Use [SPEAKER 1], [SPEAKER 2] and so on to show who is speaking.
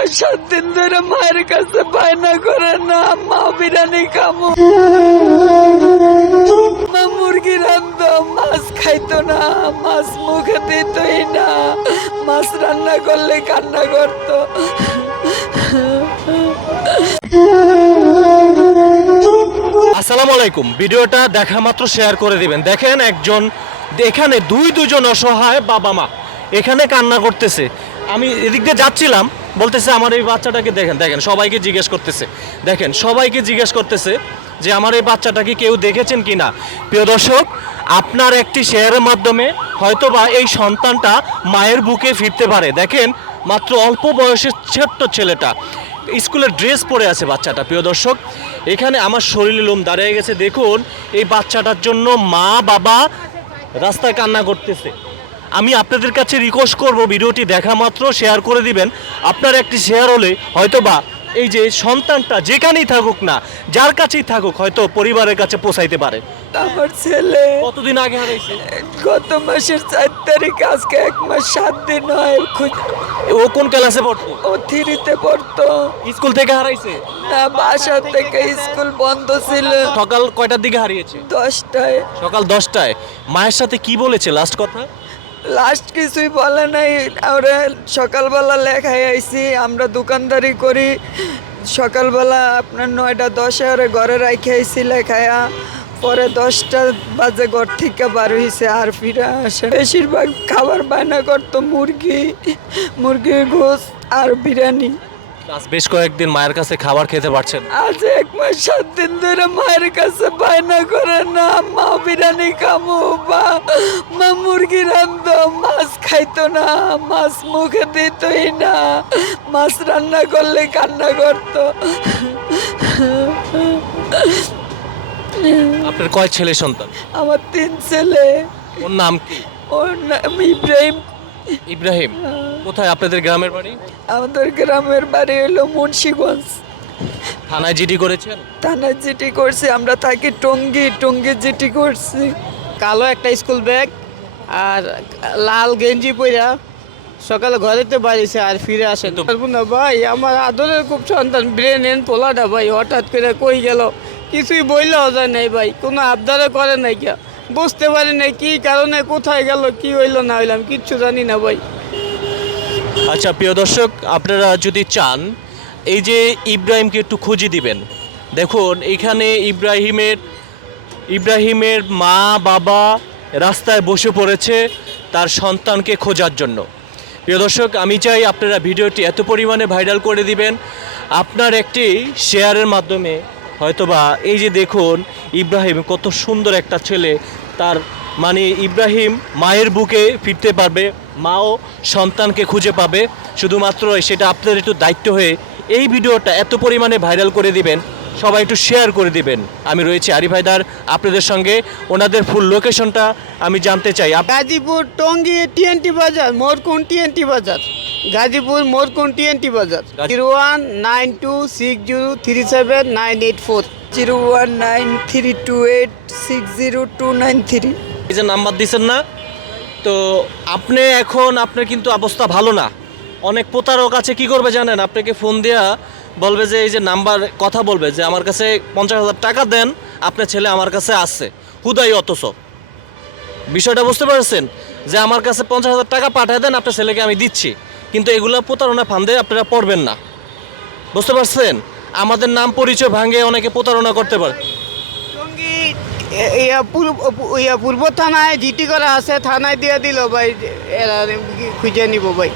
[SPEAKER 1] মাস সাত দিন ধরে মায়ের কাছে বায়না করে না মা বিরিয়ানি খামো মা মুরগি রান্ধ মাছ খাইতো না মাছ মুখে দিতই না মাছ রান্না করলে কান্না করতো
[SPEAKER 2] আসসালামু আলাইকুম। ভিডিওটা দেখা মাত্র শেয়ার করে দিবেন। দেখেন একজন, এখানে দুই দুজন অসহায় বাবা মা। এখানে কান্না করতেছে। আমি এদিক দিয়ে যাচ্ছিলাম বলতেছে, আমার এই বাচ্চাটাকে দেখেন দেখেন, সবাইকে জিজ্ঞেস করতেছে। দেখেন, সবাইকে জিজ্ঞেস করতেছে যে, আমার এই বাচ্চাটাকে কেউ দেখেছেন কি না প্রিয় দর্শক, আপনার একটি শেয়ারের মাধ্যমে হয়তোবা এই সন্তানটা মায়ের বুকে ফিরতে পারে। দেখেন, মাত্র অল্প বয়সের ছোট্ট ছেলেটা স্কুলের ড্রেস পরে আছে বাচ্চাটা। প্রিয় দর্শক, এখানে আমার শরীরে লোম দাঁড়িয়ে গেছে। দেখুন, এই বাচ্চাটার জন্য মা বাবা রাস্তায় কান্না করতেছে। আমি আপনাদের কাছে রিকোয়েস্ট করব ভিডিওটি দেখা মাত্র শেয়ার করে দিবেন। আপনার একটি শেয়ার হলে হয়তো হয়তোবা এই যে সন্তানটা যেখানেই থাকুক না যার কাছেই থাকুক হয়তো পরিবারের কাছে পৌঁছাইতে পারে।
[SPEAKER 1] আমার ছেলে
[SPEAKER 2] কতদিন আগে হারাইছে?
[SPEAKER 1] গত মাসের চার তারিখ আজকে এক মাস সাত দিন হয়।
[SPEAKER 2] ও কোন ক্লাসে পড়তো?
[SPEAKER 1] ও থ্রিতে পড়তো।
[SPEAKER 2] স্কুল থেকে হারাইছে?
[SPEAKER 1] না বাসা থেকে স্কুল বন্ধ ছিল।
[SPEAKER 2] সকাল কয়টার দিকে হারিয়েছে?
[SPEAKER 1] দশটায়।
[SPEAKER 2] সকাল দশটায়। মায়ের সাথে কি বলেছে? লাস্ট কথা?
[SPEAKER 1] লাস্ট কিছুই বলে নাই। আমরা সকালবেলা লেখাই আইসি আমরা দোকানদারি করি। সকালবেলা আপনার নয়টা দশে ওরে ঘরে রাখে আইসি লেখায়া। পরে দশটা বাজে ঘর থেকে বার হয়েছে আর ফিরে আসে। বেশিরভাগ খাবার বায়না করতো মুরগি, মুরগির গোস আর বিরিয়ানি।
[SPEAKER 2] আজ বেশ কয়েকদিন মায়ের কাছে খাবার খেতে পারছেন।
[SPEAKER 1] আজ এক মাস সাত দিন ধরে মায়ের কাছে বায়না করে না মা বিরিয়ানি খামো বা মা মুরগি রান্ধ মাছ খাইতো না মাছ মুখে দিতই না মাছ রান্না করলে কান্না করতো।
[SPEAKER 2] আপনার কয় ছেলে সন্তান?
[SPEAKER 1] আমার তিন ছেলে।
[SPEAKER 2] ওর নাম কি?
[SPEAKER 1] ওর নাম ইব্রাহিম
[SPEAKER 2] ইব্রাহিম কোথায় আপনাদের গ্রামের বাড়ি?
[SPEAKER 1] আমাদের গ্রামের বাড়ি হলো মুন্সিগঞ্জ।
[SPEAKER 2] থানায় জিডি করেছেন?
[SPEAKER 1] থানায় জিটি করছি আমরা থাকি টঙ্গি টঙ্গি জিটি করছি।
[SPEAKER 3] কালো একটা স্কুল ব্যাগ আর লাল গেঞ্জি পইরা সকালে ঘরেতে বাড়িছে আর ফিরে আসে পারব না ভাই আমার আদরের খুব সন্তান ব্রেন এন পোলাটা ভাই হঠাৎ করে কই গেল? কিছুই বইলেও যায় নাই ভাই কোনো আবদারে করে নাই কে বুঝতে পারি নাই কি কারণে, কোথায় গেল, কি হইল, না হইলাম কিচ্ছু জানি না ভাই।
[SPEAKER 2] আচ্ছা প্রিয় দর্শক, আপনারা যদি চান, এই যে ইব্রাহিমকে একটু খুঁজে দিবেন। দেখুন, এখানে ইব্রাহিমের ইব্রাহিমের মা, বাবা রাস্তায় বসে পড়েছে তার সন্তানকে খোঁজার জন্য। প্রিয় দর্শক, আমি চাই আপনারা ভিডিওটি এত পরিমাণে ভাইরাল করে দিবেন। আপনার একটি শেয়ারের মাধ্যমে হয়তোবা এই যে দেখুন, ইব্রাহিম কত সুন্দর একটা ছেলে। তার মানে ইব্রাহিম মায়ের বুকে ফিরতে পারবে, মাও সন্তানকে খুঁজে পাবে। শুধুমাত্র সেটা আপনাদের একটু দায়িত্ব হয়ে এই ভিডিওটা এত পরিমাণে ভাইরাল করে দিবেন, সবাই একটু শেয়ার করে দিবেন। আমি রয়েছি আরিফ হায়দার, আপনাদের সঙ্গে ওনাদের ফুল লোকেশনটা আমি জানতে চাই।
[SPEAKER 3] গাজীপুর টঙ্গী টিএনটি বাজার, মোরকুন টিএনটি বাজার। গাজীপুর মোরকুন টিএনটি বাজার। Zero one nine two six zero three seven nine eight four.
[SPEAKER 1] Zero one nine three two eight six zero two nine three.
[SPEAKER 2] এই যে নাম্বার দিছেন না, তো আপনি এখন আপনার কিন্তু অবস্থা ভালো না। অনেক প্রতারক আছে, কি করবে জানেন? আপনাকে ফোন দেয়া বলবে যে, এই যে নাম্বার কথা বলবে যে, আমার কাছে পঞ্চাশ হাজার টাকা দেন, আপনার ছেলে আমার কাছে আসছে হুদাই অথচ। বিষয়টা বুঝতে পারছেন? যে আমার কাছে পঞ্চাশ হাজার টাকা পাঠিয়ে দেন, আপনার ছেলেকে আমি দিচ্ছি। কিন্তু এগুলো প্রতারণা ফান্দে আপনারা পড়বেন না। বুঝতে পারছেন? আমাদের নাম পরিচয় ভাঙে অনেকে প্রতারণা করতে পারে।
[SPEAKER 3] পূর্ব থানায় জিটি করা আছে, থানায় দিয়ে দিল ভাই খুঁজে নিব ভাই।